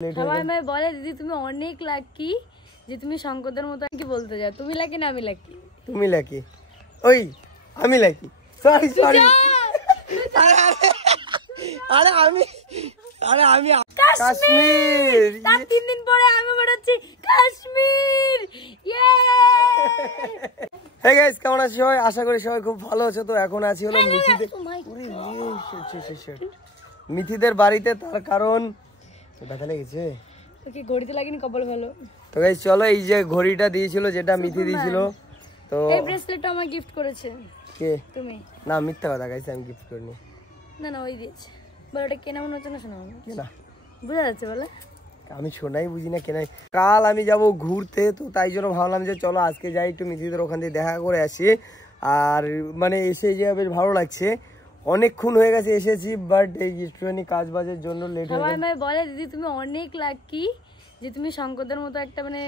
সবাই আমায় বলে দিদি তুমি অনেক লাকি যে তুমি শঙ্করদের মতো কি বলতে যাও, তুমি লাকি না আমি লাকি? তুমি লাকি, ওই আমি লাকি। সরি সরি, আরে আমি কাশ্মীর। তার 3 দিন পরে আমি বেরোচ্ছি কাশ্মীর। ইয়ে হে গাইস, কেমন আছো সবাই? আশা করি সবাই খুব ভালো আছো। তো এখন আছি হলো মিথিদের বাড়িতে, তার কারণ ব্যথা লেগেছে। কি ঘড়িতে লাগেনি, কপাল ভালো। তো গাইস চলো, এই যে ঘড়িটা দিয়েছিল, যেটা মিথি দিয়েছিল, তো এই ব্রেসলেটটা আমাকে গিফট করেছে। কে? তুমি। না, মিথ্যা কথা গাইস, আমি গিফট করিনি। না না, ওই দিয়েছে। বল ওটা কেনা মনে হচ্ছে না? শোনা কেনা বুঝা যাচ্ছে বলে, আমি শোনাই বুঝি না কেনাই। কাল আমি যাব ঘুরতে, তো তাই জন্য ভাবলাম যে চলো আজকে যাই, একটু মিথিদের ওখান থেকে দেখা করে আসি। আর মানে এসে যে বেশ ভালো লাগছে, অনেকক্ষণ হয়ে গেছে এসেছি, বাট এই একটুখানি কাজ বাজের জন্য লেট হয়ে সবাই আমায় বলে দিদি তুমি অনেক লাকি যে তুমি শঙ্করদের মতো একটা মানে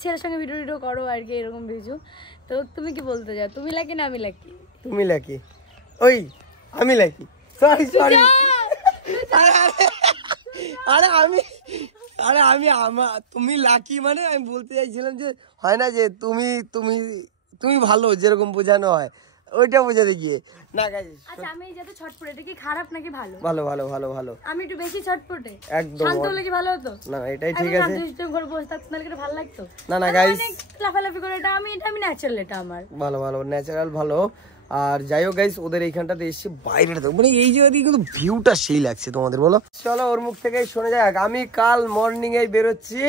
ছেলের সঙ্গে ভিডিও করো আর কি, এরকম ভিডিও। তো তুমি কি বলতে যাও, তুমি লাকি না আমি লাকি? তুমি লাকি, ওই আমি লাকি। সরি সরি, তুমি লাকি মানে আমি বলতে চাইছিলাম যে হয় না যে তুমি তুমি তুমি ভালো, যেরকম বোঝানো হয় ওইটা বোঝাতে গিয়ে না গাইস। আচ্ছা, আমি এই যে ছটপটে, এটা কি খারাপ নাকি ভালো? ভালো ভালো ভালো ভালো। আমি একটু বেশি ছটপটে, একদম শান্ত হলে কি ভালো হতো? না, এটাই ঠিক আছে। ঘরে বসে থাকতে নাহলে কি ভালো লাগতো? না না গাইস, লাফালাফি করে, এটা আমি ন্যাচারাল, এটা আমার ভালো ভালো ন্যাচারাল ভালো। আর যাই হোক গাইস, ওদের এইখানটাতে এসে বাইরেটা দেখো, মানে এই জায়গা দিয়ে কিন্তু ভিউটা সেই লাগছে তোমাদের, বলো। চলো ওর মুখ থেকে শুনে যাক, আমি কাল মর্নিং এ বেরোচ্ছি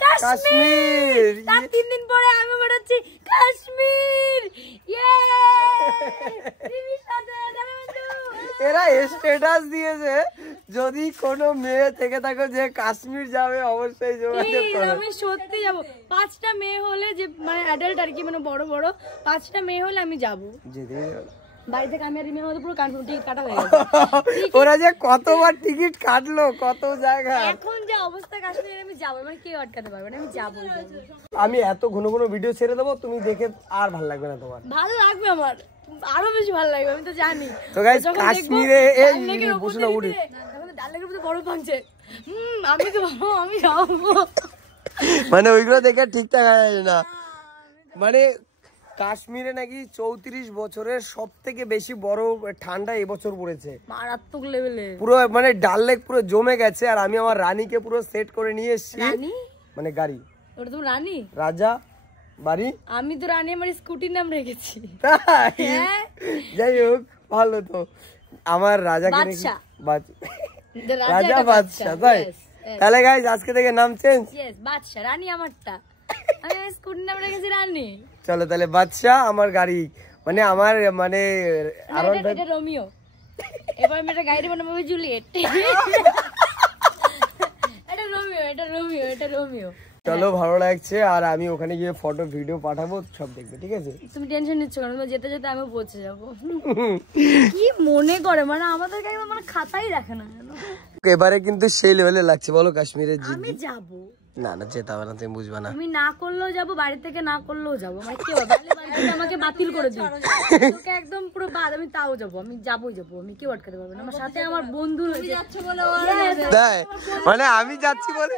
কাশ্মীর। তার 3 দিন পরে আমি বেরোচ্ছি কাশ্মীর। ইয়ে এরা স্ট্যাটাস দিয়েছে, যদি কোনো মেয়ে থেকে থাকো যে কাশ্মীর যাবে অবশ্যই যোগাযোগ করো। আমি সত্যি যাব। 5টা মেয়ে হলে, যে মানে অ্যাডাল্ট আর কি, মানে বড় বড় 5টা মেয়ে হলে আমি যাব। বাড়ি থেকে আমি আর রিমির মধ্যে পুরো কনফার্ম টিকিট কাটা হয়ে গেছে। ওরা যে কতবার টিকিট কাটলো কত জায়গা। এখন যে অবস্থা কাশ্মীরে, আমি যাবো, মানে কেউ আটকাতে পারবে না, আমি যাবো। আমি এত ঘন ঘন ভিডিও ছেড়ে দেবো, তুমি দেখে আর ভালো লাগবে না তোমার। ভালো লাগবে আমার, আরো বেশি ভালো লাগবে, আমি তো জানি। তো গাইস, কাশ্মীরে এই বসুনা উড়ি ডাল লেকের মধ্যে বড় ভাঙছে, আমি তো আমি যাবো। মানে ওইগুলো দেখে ঠিকঠাক হয় না। মানে কাশ্মীরে নাকি 34 বছরের সব থেকে বেশি বড় ঠান্ডা এবছর পড়েছে, মারাত্মক লেভেলে। পুরো মানে ডাল লেক পুরো জমে গেছে। আর আমি আমার রানীকে পুরো সেট করে নিয়ে এসেছি, মানে গাড়ি। ওটা তুমি রানী? রাজা বাড়ি। আমি তো রানী আমার স্কুটির নাম রেখেছি। যাই হোক, ভালো। তো আমার রাজাকে রাজা বাদশা, তাই? তাহলে গাইস আজকে থেকে নাম চেঞ্জ। বাদশা, রানী আমারটা, আমি স্কুটির নাম রেখেছি রানী। চলো তাহলে বাদশা আমার গাড়ি, মানে আমার মানে আর এটা রোমিও। এবার আমি একটা গাড়ি বানাবো জুলিয়েট। এটা রোমিও, এটা রোমিও, এটা রোমিও। চলো, ভালো লাগছে। আর আমি ওখানে গিয়ে ফটো ভিডিও পাঠাবো, সব দেখবে, ঠিক আছে? তুমি টেনশন নিচ্ছ কেন? তুমি যেতে যেতে আমি পৌঁছে যাবো। কি মনে করে, মানে আমাদেরকে একদম মানে খাতাই রাখে না জানো। এবারে কিন্তু সেই লেভেলে লাগছে, বলো কাশ্মীরে আমি যাবো। না না, যেতে হবে না, তুমি বুঝবা না। আমি না করলেও যাবো, বাড়ি থেকে না করলেও যাবো। মানে কি হবে, আমাকে বাতিল করে দিই, তোকে একদম পুরো বাদ, আমি তাও যাবো, আমি যাবোই যাবো, আমি কেউ আটকাতে পারবে না। আমার সাথে আমার বন্ধু যাচ্ছে বলে, মানে আমি যাচ্ছি বলে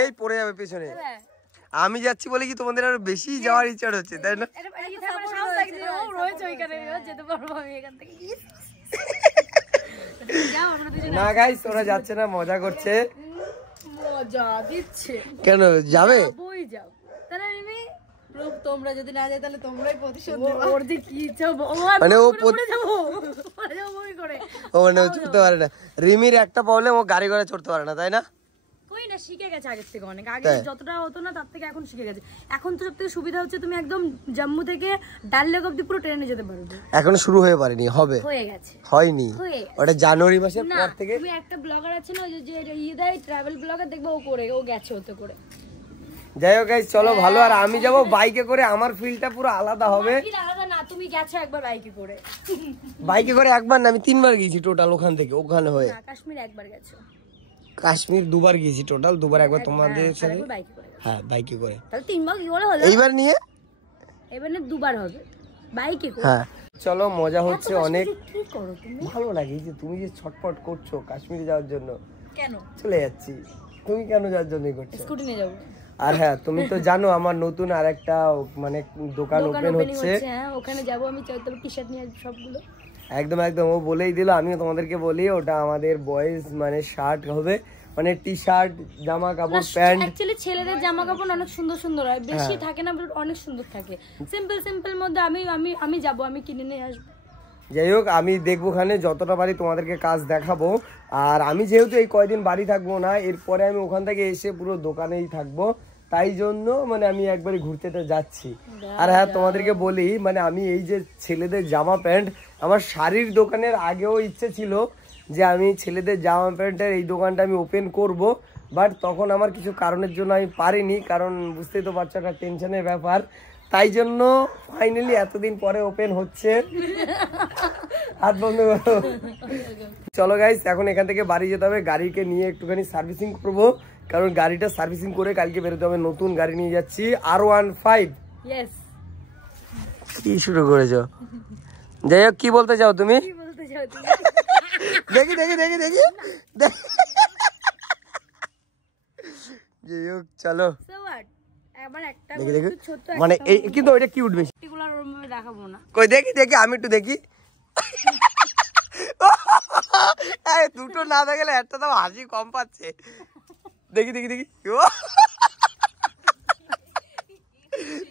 এই পড়ে যাবে পেছনে। আমি যাচ্ছি বলে কি তোমাদের আরো বেশি যাওয়ার ইচ্ছা হচ্ছে, তাই না? না গাইস, ওরা যাচ্ছে না, মজা করছে। মজা দিচ্ছে কেন যাবে? বই যাও তাহলে আমি। তোমরা যদি না যায় তাহলে তোমরাই প্রতিশোধ নেবে। ওর যে কি চাবো, মানে ও যাবো বই করে। ও মানে ও চড়তে পারে না। রিমির একটা প্রবলেম, ও গাড়ি ঘোড়া চড়তে পারে না, তাই না? কই না, শিখে গেছে আগের থেকে অনেক। আগে যতটা হতো না তার থেকে এখন শিখে গেছে। এখন তো সবথেকে সুবিধা হচ্ছে, তুমি একদম জম্মু থেকে ডাল লেক অবধি পুরো ট্রেনে যেতে পারবে। এখনো শুরু হয়ে পারেনি, হবে, হয়ে গেছে, হয়নি। ওটা জানুয়ারি মাসের পর থেকে। তুমি একটা ব্লগার আছে না, ওই যে ইদাই ট্রাভেল ব্লগার, দেখবে ও গেছে ওতে করে। যাই হোক গাইস, চলো ভালো। আর আমি যাব বাইকে করে, আমার ফিলটা পুরো আলাদা হবে। আলাদা না, তুমি গেছো একবার বাইকে করে। বাইকে করে একবার না, আমি 3বার গেছি টোটাল, ওখান থেকে ওখানে হয়ে। কাশ্মীর একবার গেছো? কাশ্মীর 2বার গেছি টোটাল, 2বার একবার তোমাদের সাথে। হ্যাঁ, বাইকে করে। তাহলে 3বার কি করে হলো? এইবার নিয়ে এবার না 2বার হবে বাইকে করে। হ্যাঁ চলো, মজা হচ্ছে অনেক। কি করো তুমি? ভালো লাগে যে তুমি যে ছটফট করছো কাশ্মীরে যাওয়ার জন্য। কেন চলে যাচ্ছি, তুমি কেন যার জন্যই করছো? স্কুটি নিয়ে যাবো। আর হ্যাঁ তুমি তো জানো আমার নতুন আরেকটা মানে দোকান ওপেন হচ্ছে, হ্যাঁ ওখানে যাবো আমি, তবে টি-শার্ট নিয়ে আসবো সবগুলো। একদম একদম, ও বলেই দিল। আমিও তোমাদেরকে বলি ওটা আমাদের বয়েজ মানে শার্ট হবে, মানে টি শার্ট, জামা কাপড়, প্যান্ট। অ্যাকচুয়ালি ছেলেদের জামা কাপড় অনেক সুন্দর সুন্দর হয়, বেশি থাকে না, অনেক সুন্দর থাকে। সিম্পল সিম্পল মধ্যে আমি যাবো, আমি কিনে নিয়ে আসবো। যাই হোক আমি দেখবো ওখানে যতটা পারি তোমাদেরকে কাজ দেখাবো। আর আমি যেহেতু এই কয়দিন বাড়ি থাকবো না, এরপরে আমি ওখান থেকে এসে পুরো দোকানেই থাকবো, তাই জন্য মানে আমি একবারই ঘুরতে যাচ্ছি। আর হ্যাঁ তোমাদেরকে বলি মানে আমি এই যে ছেলেদের জামা প্যান্ট, আমার শাড়ির দোকানের আগেও ইচ্ছে ছিল যে আমি ছেলেদের জামা প্যান্টের এই দোকানটা আমি ওপেন করব, বাট তখন আমার কিছু কারণের জন্য আমি পারিনি, কারণ বুঝতেই তো পারছো একটা টেনশনের ব্যাপার, তাই জন্য ফাইনালি এতদিন পরে ওপেন হচ্ছে। হাত বন্ধ করো। চলো গাইস এখন এখান থেকে বাড়ি যেতে হবে, গাড়িকে নিয়ে একটুখানি সার্ভিসিং করবো, কারণ গাড়িটা সার্ভিসিং করে কালকে বেরোতে হবে। নতুন গাড়ি নিয়ে যাচ্ছি R15। ইয়েস। কি শুরু করেছো? যাই হোক কি বলতে চাও তুমি? কি বলতে চাও তুমি? দেখি দেখি দেখি দেখি যাই হোক চলো সো হোয়াট, এবার একটা দেখি দেখি ছোট মানে এই কিন্তু ওইটা কিউট বেশি, এগুলো আর ওরমভাবে দেখাবো না। কই দেখি দেখি আমি একটু দেখি। এই দুটো না দেখলে একটা তো হাসি কম পাচ্ছে। দেখি দেখি দেখি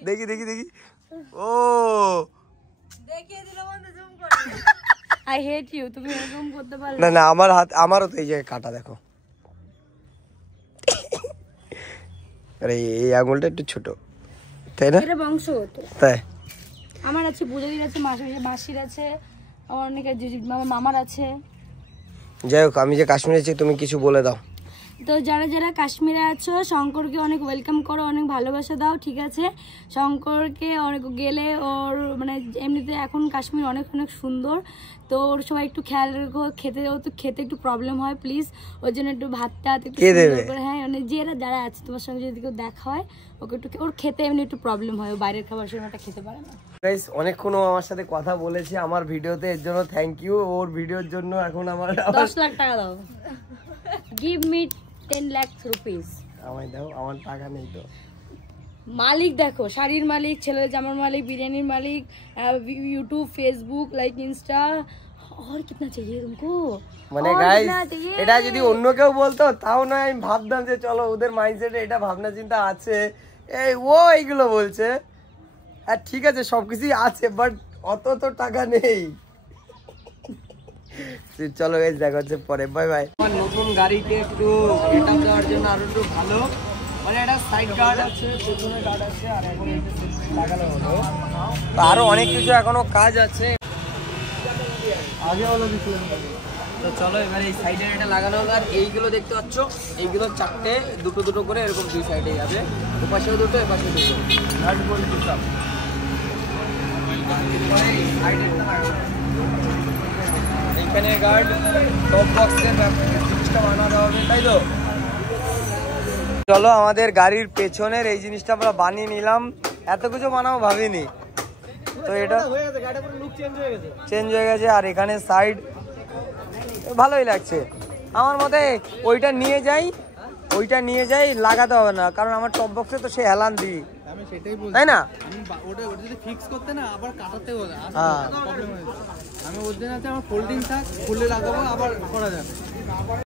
দেখি দেখি দেখি। ও দেখিয়ে দিল বন্ধু, জুম করে। আই হেট ইউ, তুমি এরকম করতে পারলে না না, আমার হাত, আমারও তো এই জায়গায় কাটা দেখো। আরে এই আঙুলটা একটু ছোট, তাই না? এটা বংশগত। তাই আমার আছে, বুঝাদির আছে, মাসির আছে, আমার অনেক মামার আছে। যাই হোক আমি যে কাশ্মীরে আছি তুমি কিছু বলে দাও। তো যারা যারা কাশ্মীরে আছো শঙ্করকে অনেক ওয়েলকাম করো, অনেক ভালোবাসা দাও, ঠিক আছে? শঙ্করকে অনেক গেলে ওর মানে এমনিতে এখন কাশ্মীর অনেক অনেক সুন্দর, তো ওর সবাই একটু খেয়াল রেখো, খেতে একটু প্রবলেম হয়, প্লিজ ওর জন্য একটু ভাতটা একটু সুন্দর করে, হ্যাঁ মানে যারা আছে তোমার সঙ্গে যদি কেউ দেখা হয় ওকে একটু, ওর খেতে এমনি একটু প্রবলেম হয়, ও বাইরের খাবার সেরকমটা খেতে পারে না। গাইস অনেকক্ষণ আমার সাথে কথা বলেছে আমার ভিডিওতে, এর জন্য থ্যাংক ইউ। ওর ভিডিওর জন্য এখন আমার 10 লাখ টাকা দাও, গিভ মি 10 লাখ রুপিস। আমায় দাও, আমার টাকা নেই তো। मालिक देखो, शाड़ीर मालिक, छेले जामार मालिक, बिरियानीर मालिक, यूट्यूब, फेसबुक, लाइक इंस्टा, और कितना चाहिए तुमको? মানে গাইস এটা যদি অন্য কেউ বলতো তাও না আমি ভাবতাম যে চলো ওদের মাইন্ডসেটে এটা ভাবনা চিন্তা আছে, এই ও এইগুলো বলছে। আর ঠিক আছে সবকিছুই আছে বাট অত তো টাকা নেই। চলো গাইস দেখা হচ্ছে পরে, বাই বাই। আমার নতুন গাড়িকে একটু সেটআপ দেওয়ার জন্য আরো একটু ভালো, মানে একটা সাইড গার্ড আছে, পেছনে গার্ড আছে, আর এখন এটা লাগানো হলো, তো আরো অনেক কিছু এখনো কাজ আছে। আগে হলো কিছু, তো চলো এবারে এই সাইডে এটা লাগানো হলো। আর এইগুলো দেখতে পাচ্ছ, এইগুলো চারটে দুটো দুটো করে এরকম দুই সাইডে যাবে, ওপাশেও দুটো এপাশেও দুটো, গার্ড বল সব এইখানে গার্ড, টপ বক্সের জিনিসটা বানানো হবে, তাই তো? চলো আমাদের গাড়ির পেছনের এই জিনিসটা আমরা বানিয়ে নিলাম, এত কিছু বানাবো ভাবিনি, তো এটা চেঞ্জ হয়ে গেছে। আর এখানে সাইড ভালোই লাগছে আমার মতে। ওইটা নিয়ে যাই লাগাতে হবে না, কারণ আমার টপ বক্সে তো সে হেলান দিই, তাই না? ওটা যদি ফিক্স করতে না আবার কাটাতে হলো, প্রবলেম হয়ে যায়। আমি ওর জন্য আমার ফোল্ডিং থাক, খুলে লাগাবো, আবার করা যাবে।